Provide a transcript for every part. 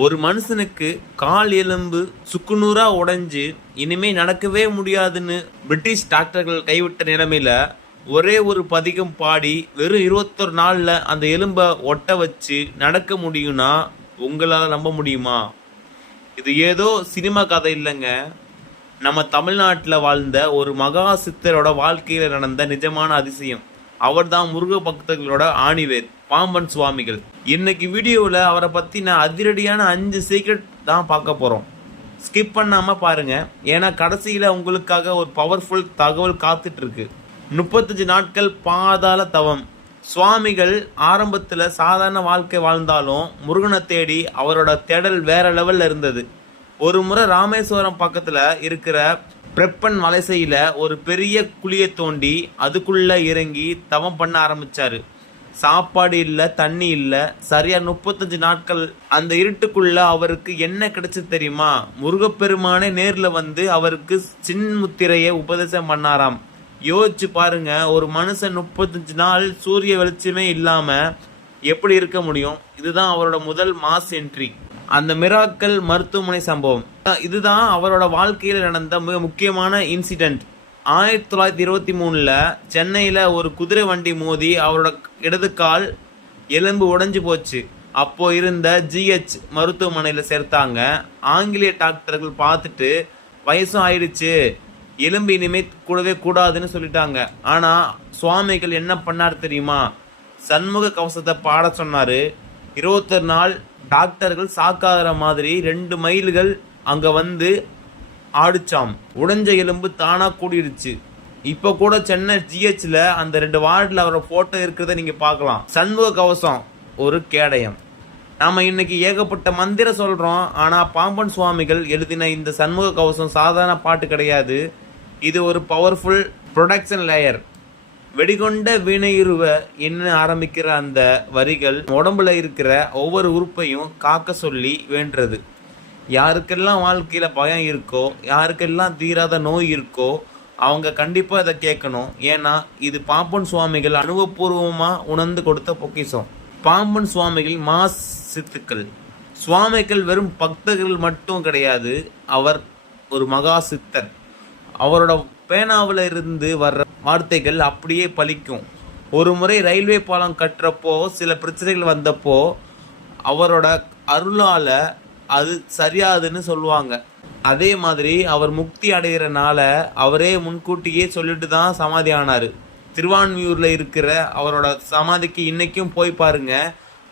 ஒரு மனுஷனுக்கு கால் எலும்பு சுக்குநூறா உடைஞ்சு இனிமே நடக்கவே முடியாதுன்னு பிரிட்டிஷ் டாக்டர்கள் கைவிட்ட நிலைமையில ஒரே ஒரு பதிகம் பாடி வெறும் இருபத்தொரு நாள்ல அந்த எலும்பை ஒட்ட வச்சு நடக்க முடியும்னா உங்களால நம்ப முடியுமா? இது ஏதோ சினிமா கதை இல்லைங்க. நம்ம தமிழ்நாட்டில் வாழ்ந்த ஒரு மகா சித்தரோட வாழ்க்கையில் நடந்த நிஜமான அதிசயம். அவர்தான் முருக பக்தர்களோட ஆணிவேர். பாம்பன் சுவாமிகள். இன்னைக்கு வீடியோவில் அவரை பற்றி நான் அதிரடியான அஞ்சு சீக்ரெட் தான் பார்க்க போகிறோம் ஸ்கிப் பண்ணாமல் பாருங்கள் ஏன்னா கடைசியில் உங்களுக்காக ஒரு பவர்ஃபுல் தகவல் காத்துட்ருக்கு. முப்பத்தஞ்சு நாட்கள் பாதாள தவம். சுவாமிகள் ஆரம்பத்தில் சாதாரண வாழ்க்கை வாழ்ந்தாலும் முருகனை தேடி அவரோட தேடல் வேற லெவலில் இருந்தது. ஒரு முறை ராமேஸ்வரம் பக்கத்தில் இருக்கிற பிரப்பன் வலசையில் ஒரு பெரிய குழியை தோண்டி அதுக்குள்ளே இறங்கி தவம் பண்ண ஆரம்பித்தார் சாப்பாடு இல்லை தண்ணி இல்லை சரியா முப்பத்தஞ்சு நாட்கள் அந்த இருட்டுக்குள்ள அவருக்கு என்ன கிடைச்சது தெரியுமா? முருகப்பெருமானே நேர்ல வந்து அவருக்கு சின்முத்திரையை உபதேசம் பண்ணாராம். யோசிச்சு பாருங்க ஒரு மனுஷன் முப்பத்தஞ்சு நாள் சூரிய வெளிச்சமே இல்லாம எப்படி இருக்க முடியும்? இதுதான் அவரோட முதல் மாஸ் என்ட்ரி அந்த மிராக்கல் மருத்துவமனை சம்பவம். இதுதான் அவரோட வாழ்க்கையில் நடந்த மிக முக்கியமான இன்சிடென்ட் ஆயிரத்தி தொள்ளாயிரத்தி இருபத்தி மூணில் சென்னையில் ஒரு குதிரை வண்டி மோதி அவரோட இடது கால் எலும்பு உடஞ்சி போச்சு. அப்போது இருந்த ஜிஹெச் மருத்துவமனையில் சேர்த்தாங்க. ஆங்கிலேய டாக்டர்கள் பார்த்துட்டு வயசும் ஆயிடுச்சு. எலும்பு இனிமே கூடவே கூடாதுன்னு சொல்லிட்டாங்க. ஆனால் சுவாமிகள் என்ன பண்ணார் தெரியுமா? சண்முக கவசத்தை பாட சொன்னார். இருபத்தொரு நாள் டாக்டர்கள் சாக்காகிற மாதிரி ரெண்டு மைல்கள் அங்கே வந்து ஆடிச்சாம். உடஞ்ச எலும்பு தானாக கூடிடுச்சு இப்போ கூட சென்னை ஜிஹெச்ல அந்த ரெண்டு வார்டில் அவரோட ஃபோட்டோ இருக்கிறத நீங்கள் பார்க்கலாம். சண்முக கவசம் ஒரு கேடயம். நாம் இன்னைக்கு ஏகப்பட்ட மந்திரம் சொல்கிறோம் ஆனால் பாம்பன் சுவாமிகள் எழுதின இந்த சண்முக கவசம் சாதாரண பாட்டு கிடையாது. இது ஒரு பவர்ஃபுல் ப்ரொடக்ஷன் லேயர் வெடிகொண்ட வீணையுருவ என்ன ஆரம்பிக்கிற அந்த வரிகள் உடம்புல இருக்கிற ஒவ்வொரு உறுப்பையும் காக்க சொல்லி வேண்டுறது. யாருக்கெல்லாம் வாழ்க்கையில் பயம் இருக்கோ யாருக்கெல்லாம் தீராத நோய் இருக்கோ அவங்க கண்டிப்பாக இதை கேட்கணும். ஏன்னா இது பாம்பன் சுவாமிகள் அனுபவபூர்வமாக உணர்ந்து கொடுத்த பொக்கிஷம். பாம்பன் சுவாமிகள் மாஸ் சித்துக்கள். சுவாமிகள் வெறும் பக்தர்கள் மட்டும் கிடையாது அவர் ஒரு மகா சித்தர். அவரோட பேனாவில் இருந்து வர்ற வார்த்தைகள் அப்படியே பலிக்கும். ஒரு முறை ரயில்வே பாலம் கட்டுறப்போ சில பிரச்சனைகள் வந்தப்போ அவரோட அருளால் அது சரியாதுன்னு சொல்லுவாங்க. அதே மாதிரி அவர் முக்தி அடைகிறனால அவரே முன்கூட்டியே சொல்லிட்டு தான் சமாதி ஆனார். திருவான்மியூரில் இருக்கிற அவரோட சமாதிக்கு இன்றைக்கும் போய் பாருங்க.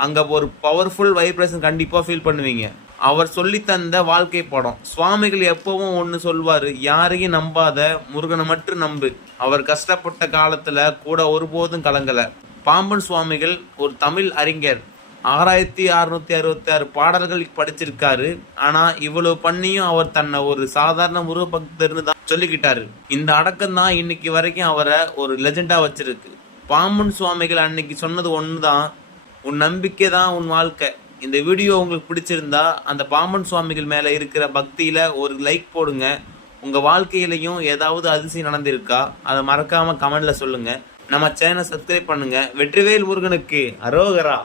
அங்கே ஒரு பவர்ஃபுல் வைப்ரேஷன் கண்டிப்பாக ஃபீல் பண்ணுவீங்க. அவர் சொல்லி தந்த வாழ்க்கை படம். சுவாமிகள் எப்பவும் ஒன்று சொல்வார் யாரையும் நம்பாத முருகனை மட்டும் நம்பு. அவர் கஷ்டப்பட்ட காலத்தில் கூட ஒருபோதும் கலங்கலை. பாம்பன் சுவாமிகள் ஒரு தமிழ் அறிஞர். ஆறாயிரத்தி அறுநூத்தி அறுபத்தி ஆறு பாடல்கள் படிச்சிருக்காரு. ஆனா இவ்வளவு பண்ணியும் அவர் தன்னை ஒரு சாதாரண முருக பக்தர்னு தான் சொல்லிக்கிட்டாரு. இந்த அடக்கம் தான் இன்னைக்கு வரைக்கும் அவரை ஒரு லெஜெண்டா வச்சிருக்கு. பாம்பன் சுவாமிகள் அன்னைக்கு சொன்னது ஒண்ணுதான். உன் நம்பிக்கை தான் உன் வாழ்க்கை. இந்த வீடியோ உங்களுக்கு பிடிச்சிருந்தா அந்த பாம்பன் சுவாமிகள் மேல இருக்கிற பக்தியில ஒரு லைக் போடுங்க. உங்க வாழ்க்கையிலையும் ஏதாவது அதிசயம் நடந்திருக்கா? அதை மறக்காம கமெண்ட்ல சொல்லுங்க. நம்ம சேனல் சப்ஸ்கிரைப் பண்ணுங்க. வெற்றிவேல் முருகனுக்கு அரோகரா.